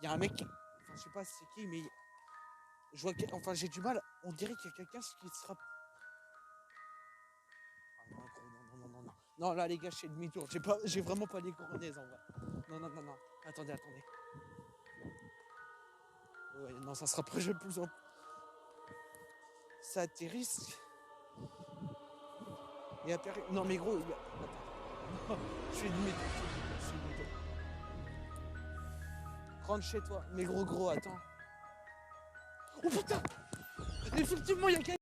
Il y a un mec, enfin je sais pas c'est qui, mais je vois enfin j'ai du mal, on dirait qu'il y a quelqu'un qui sera... Ah non gros, non. Non là les gars, je fais demi-tour, j'ai vraiment pas les coronaises en vrai. Non. Attendez. Ouais, non, ça se rapproche de plus en plus. Ça atterrisse. Non mais gros, attends. Je fais demi-tour. Rentre chez toi. Mais gros, attends. Oh putain. Effectivement, il y a quelqu'un.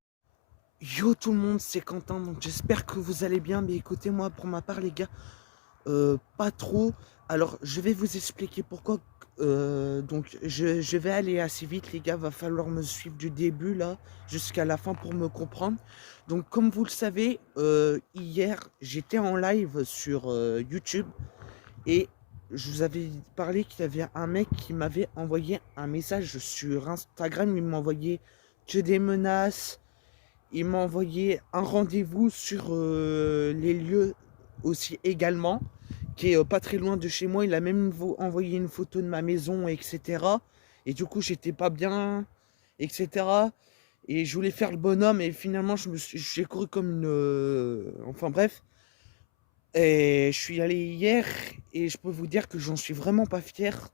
Yo tout le monde, c'est Quentin, donc j'espère que vous allez bien. Mais écoutez, moi pour ma part les gars, pas trop. Alors je vais vous expliquer pourquoi. Donc je vais aller assez vite les gars, va falloir me suivre du début là jusqu'à la fin pour me comprendre. Donc comme vous le savez, hier j'étais en live sur YouTube et je vous avais parlé qu'il y avait un mec qui m'avait envoyé un message sur Instagram. Il m'a envoyé que des menaces. Il m'a envoyé un rendez-vous sur les lieux aussi également, qui est pas très loin de chez moi. Il a même envoyé une photo de ma maison, etc. Et du coup, j'étais pas bien, etc. Et je voulais faire le bonhomme et finalement, j'ai couru comme une... enfin bref. Et je suis allé hier et je peux vous dire que j'en suis vraiment pas fier.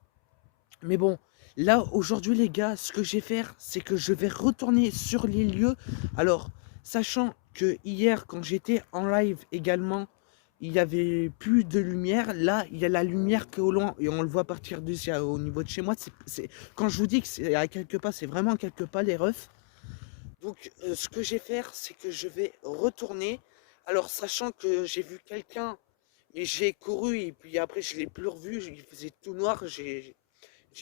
Mais bon, là aujourd'hui les gars, ce que je vais faire, c'est que je vais retourner sur les lieux. Alors, sachant que hier quand j'étais en live également, il n'y avait plus de lumière. Là, il y a la lumière qui est au loin et on le voit partir au niveau de chez moi. Quand je vous dis que c'est à quelques pas, c'est vraiment à quelques pas les refs. Donc ce que je vais faire, c'est que je vais retourner. Alors sachant que j'ai vu quelqu'un et j'ai couru et puis après je l'ai plus revu, il faisait tout noir, j'ai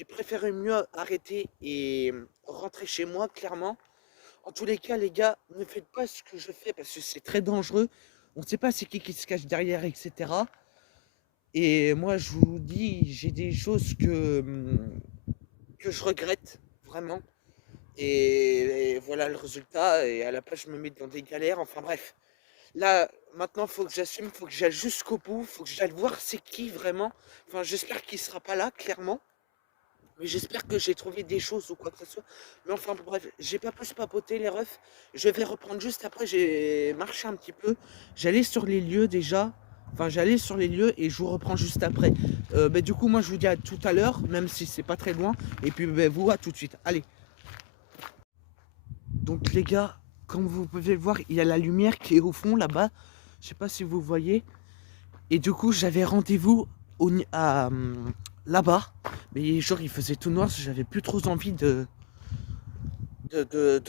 préféré mieux arrêter et rentrer chez moi clairement. En tous les cas les gars, ne faites pas ce que je fais parce que c'est très dangereux. On ne sait pas c'est qui se cache derrière, etc. Et moi je vous dis, j'ai des choses que je regrette vraiment. Et voilà le résultat, et à la place je me mets dans des galères, enfin bref. Là, maintenant, faut que j'assume, faut que j'aille jusqu'au bout, faut que j'aille voir c'est qui vraiment. Enfin, j'espère qu'il sera pas là, clairement. Mais j'espère que j'ai trouvé des choses ou quoi que ce soit. Mais enfin, bref, j'ai pas plus papoté les refs. Je vais reprendre juste après, j'ai marché un petit peu. J'allais sur les lieux déjà. Enfin, j'allais sur les lieux et je vous reprends juste après. Du coup, moi, je vous dis à tout à l'heure, même si c'est pas très loin. Et puis, vous, à tout de suite. Allez. Donc les gars, comme vous pouvez le voir, il y a la lumière qui est au fond là-bas. Je sais pas si vous voyez. Et du coup, j'avais rendez-vous là-bas. Mais genre, il faisait tout noir, j'avais plus trop envie de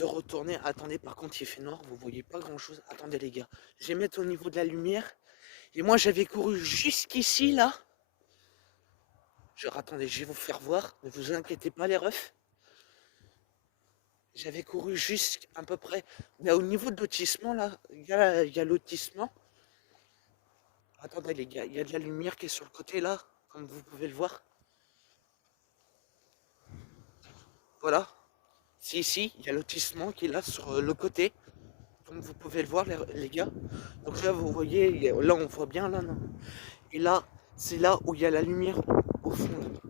retourner. Attendez, par contre, il fait noir, vous voyez pas grand-chose. Attendez les gars, je vais mettre au niveau de la lumière. Et moi, j'avais couru jusqu'ici, là. Attendez, je vais vous faire voir. Ne vous inquiétez pas, les refs. J'avais couru jusqu'à peu près. Mais au niveau de lotissement, là, il y a lotissement. Attendez les gars, il y a de la lumière qui est sur le côté là, comme vous pouvez le voir. Voilà. Si ici, il y a lotissement qui est là sur le côté, comme vous pouvez le voir les gars. Donc là vous voyez, là on voit bien là, non. Et là, c'est là où il y a la lumière au fond.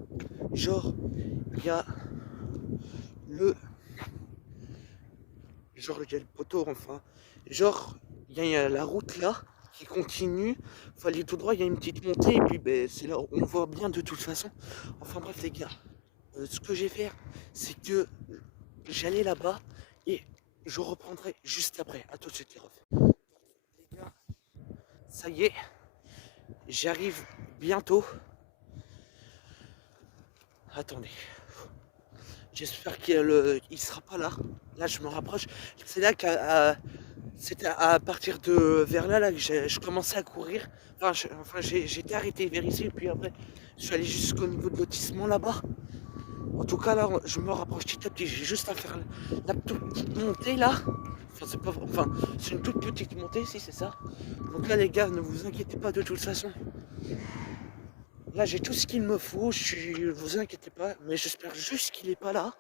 Genre, il y a le... Genre, il y a le poteau enfin. Genre, il y a la route là qui continue. Faut aller tout droit, il y a une petite montée et puis c'est là où on voit bien de toute façon. Enfin bref les gars, ce que je vais faire, c'est que j'allais là-bas et je reprendrai juste après. À tout de suite les refs. Les gars, ça y est, j'arrive bientôt. Attendez. J'espère qu'il sera pas là. Là, je me rapproche. C'est là c'était à partir de vers là, que je commençais à courir. J'étais arrêté vers ici, puis après, je suis allé jusqu'au niveau de lotissement là-bas. En tout cas, là, je me rapproche petit à petit. J'ai juste à faire la toute petite montée là. Enfin, c'est pas enfin, c'est une toute petite montée, si c'est ça. Donc là, les gars, ne vous inquiétez pas de toute façon. Là, j'ai tout ce qu'il me faut. Vous inquiétez pas, mais j'espère juste qu'il est pas là.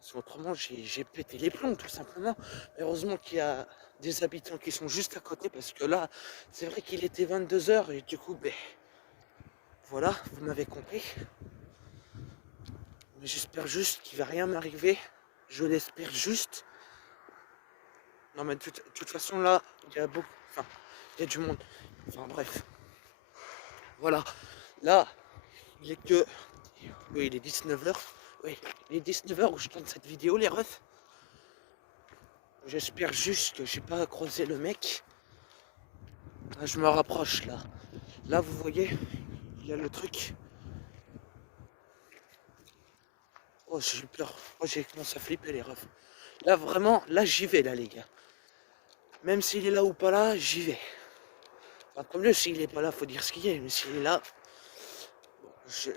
Parce qu'autrement, j'ai pété les plombs, tout simplement. Heureusement qu'il y a des habitants qui sont juste à côté, parce que là, c'est vrai qu'il était 22 h et du coup, voilà, vous m'avez compris. Mais j'espère juste qu'il va rien m'arriver. Je l'espère juste. Non mais de toute façon là, il y a beaucoup. Enfin, il y a du monde. Enfin bref. Voilà. Là, il est que. Oui, il est 19h. Oui, il est 19h où je tourne cette vidéo, les refs. J'espère juste que j'ai pas croisé le mec. Là, je me rapproche là. Là, vous voyez, il y a le truc. Oh, j'ai eu peur. Oh, j'ai commencé à flipper, les refs. Là, vraiment, là, j'y vais, là, les gars. Même s'il est là ou pas là, j'y vais. Enfin, tant mieux, s'il est pas là, faut dire ce qu'il y a. Mais s'il est là, bon,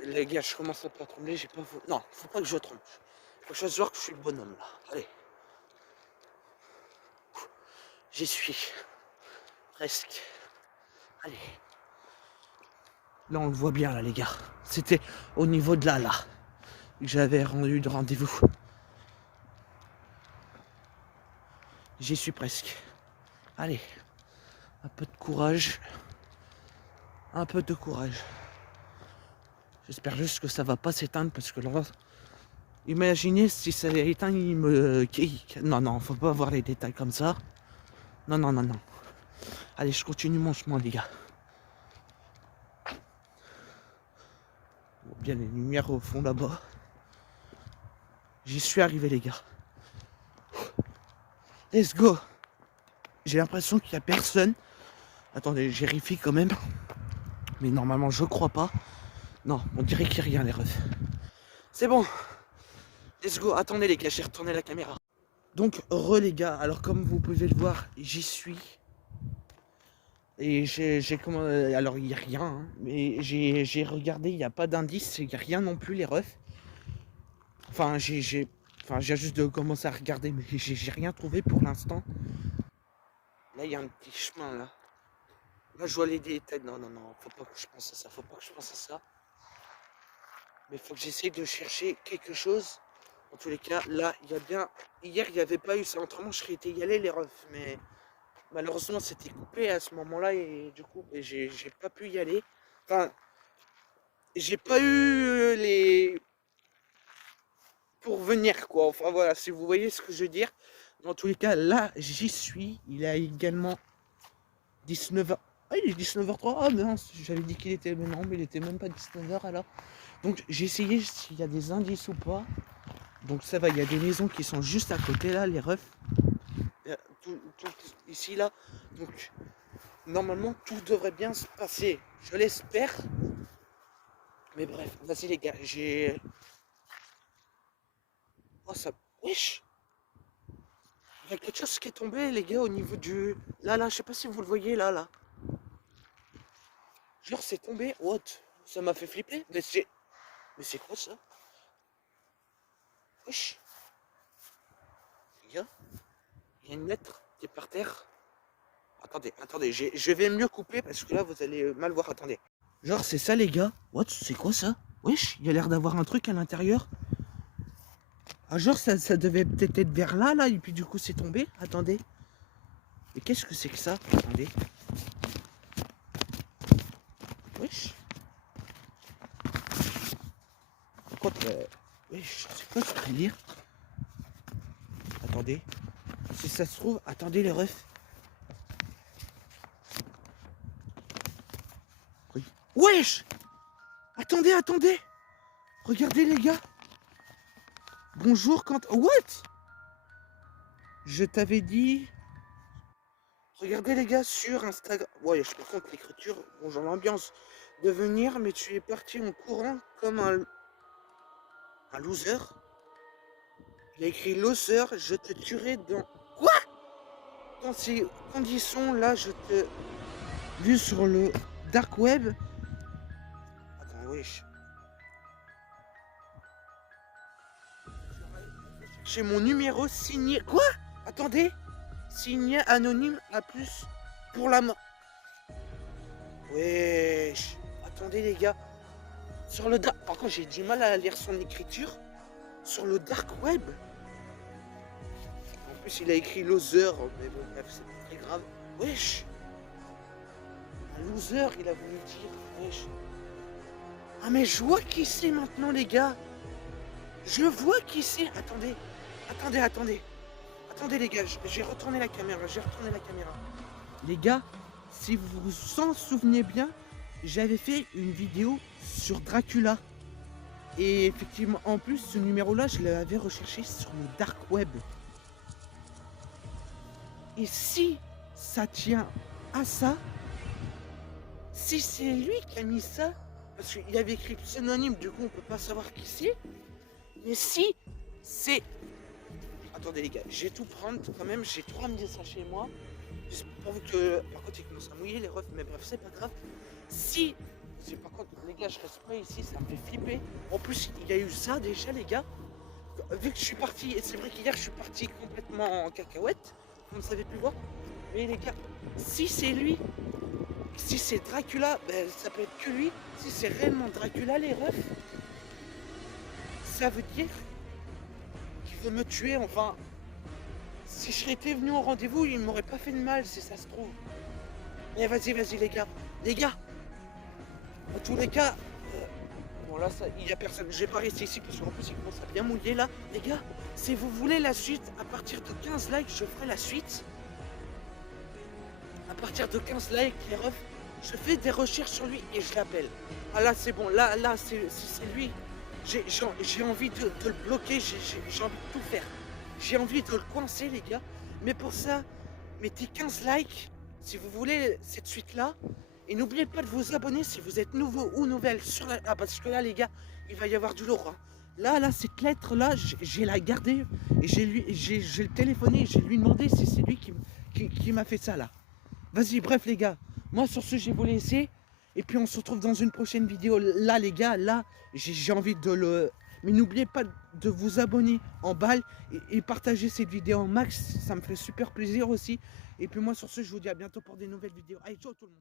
les gars, je commence un peu à trembler. J'ai pas. Non, faut pas que je tremble. Faut que je fasse voir que je suis le bonhomme, là. Allez. J'y suis. Presque. Allez. Là, on le voit bien, là, les gars. C'était au niveau de là. Que j'avais rendu de rendez-vous. J'y suis presque. Allez. Un peu de courage. Un peu de courage. J'espère juste que ça va pas s'éteindre parce que là, imaginez si ça éteint, il me... Non, faut pas avoir les détails comme ça. Non. Allez, je continue mon chemin, les gars. Bon, bien les lumières au fond là-bas. J'y suis arrivé, les gars. Let's go. J'ai l'impression qu'il y a personne. Attendez, je vérifie quand même. Mais normalement, je crois pas. Non, on dirait qu'il n'y a rien, les refs. C'est bon. Let's go. Attendez, les gars, j'ai retourné la caméra. Donc, heureux, les gars. Alors, comme vous pouvez le voir, j'y suis. Et j'ai comment. Alors, il n'y a rien. Hein, mais j'ai regardé, il n'y a pas d'indice. Il n'y a rien non plus, les refs. Enfin, j'ai juste de commencer à regarder, mais j'ai rien trouvé pour l'instant. Là, il y a un petit chemin, là. Là, je vois les détails. Non, faut pas que je pense à ça. Faut pas que je pense à ça. Mais il faut que j'essaye de chercher quelque chose. En tous les cas, là, il y a bien... Hier, il n'y avait pas eu ça. Autrement, je serais été y aller, les refs. Mais malheureusement, c'était coupé à ce moment-là. Et du coup, j'ai pas pu y aller. Enfin, j'ai pas eu les... pour venir, quoi. Enfin, voilà, si vous voyez ce que je veux dire. Dans tous les cas, là, j'y suis. Il a également 19h. Ah, il est 19h03. Ah, mais non, j'avais dit qu'il était... Mais non, mais il était même pas 19h, alors. Donc, j'ai essayé s'il y a des indices ou pas. Donc ça va, il y a des maisons qui sont juste à côté là, les refs. Tout ici là. Donc normalement tout devrait bien se passer. Je l'espère. Mais bref, vas-y les gars, j'ai. Oh ça. Wesh! Il y a quelque chose qui est tombé les gars au niveau du. Là, je sais pas si vous le voyez là. Genre c'est tombé. What? Ça m'a fait flipper. Mais c'est. Mais c'est quoi ça? Wesh! Les gars, il y a une lettre qui est par terre. Attendez, je vais mieux couper parce que là vous allez mal voir, attendez. Genre c'est ça les gars. What? C'est quoi ça? Wesh, il y a l'air d'avoir un truc à l'intérieur. Ah genre ça devait peut-être être vers là, et puis du coup c'est tombé. Attendez. Mais qu'est-ce que c'est que ça? Attendez. Wesh. Quoi que... Wesh, c'est quoi ce délire? Attendez. Si ça se trouve, attendez les refs. Wesh! Attendez! Regardez les gars. Bonjour quand... What? Je t'avais dit... Regardez les gars sur Instagram. Ouais, je comprends que l'écriture, bonjour l'ambiance de venir, mais tu es parti en courant comme un loser. Il a écrit loser, je te tuerai dans... Quoi? Dans ces conditions là, je te... Vu sur le dark web. Attends, wesh. J'ai mon numéro signé. Quoi? Attendez. Signé anonyme à plus pour la mort. Wesh. Attendez les gars. Sur le dark... Par contre j'ai du mal à lire son écriture. Sur le dark web. En plus il a écrit loser. Mais bon bref c'est pas très grave. Wesh. Un loser il a voulu dire. Wesh. Ah mais je vois qui c'est maintenant les gars. Je vois qui c'est. Attendez. Attendez, attendez. Attendez les gars, j'ai retourné la caméra, Les gars, si vous vous en souvenez bien, j'avais fait une vidéo sur Dracula. Et effectivement, en plus, ce numéro-là, je l'avais recherché sur le dark web. Et si ça tient à ça, si c'est lui qui a mis ça, parce qu'il avait écrit pseudonyme, du coup on peut pas savoir qui c'est, mais si c'est... Attendez les gars, je vais tout prendre quand même, j'ai tout ramené ça chez moi. J'espère pas que... Par contre il commence à mouiller les refs, mais bref, c'est pas grave. Si... Par contre les gars, je reste pas ici, ça me fait flipper. En plus, il y a eu ça déjà les gars. Vu que je suis parti, et c'est vrai qu'hier je suis parti complètement en cacahuète, vous ne savez plus voir. Mais les gars, si c'est lui, si c'est Dracula, ben, ça peut être que lui. Si c'est réellement Dracula les refs, ça veut dire qu'il veut me tuer, enfin. Si je serais été venu au rendez-vous, il m'aurait pas fait de mal si ça se trouve. Mais vas-y, vas-y les gars. Les gars, en tous les cas, bon là il y a personne. Je vais pas rester ici parce qu'en plus il commence à bien mouiller là. Les gars, si vous voulez la suite, à partir de 15 likes, je ferai la suite. À partir de 15 likes, les refs, je fais des recherches sur lui et je l'appelle. Ah là c'est bon, là c'est lui. J'ai envie de le bloquer, j'ai envie de tout faire. J'ai envie de le coincer les gars. Mais pour ça, mettez 15 likes si vous voulez cette suite là. Et n'oubliez pas de vous abonner si vous êtes nouveau ou nouvelle sur la... Ah parce que là les gars, il va y avoir du lourd. Hein. Là, cette lettre là, j'ai la gardée et j'ai le téléphoné, j'ai lui demandé si c'est lui qui m'a fait ça là. Vas-y, bref les gars, moi sur ce je vais vous laisser. Et puis on se retrouve dans une prochaine vidéo. Là les gars, là j'ai envie de le... Mais n'oubliez pas de vous abonner en balle et partager cette vidéo en max. Ça me fait super plaisir aussi. Et puis moi sur ce je vous dis à bientôt pour des nouvelles vidéos. Allez, ciao tout le monde.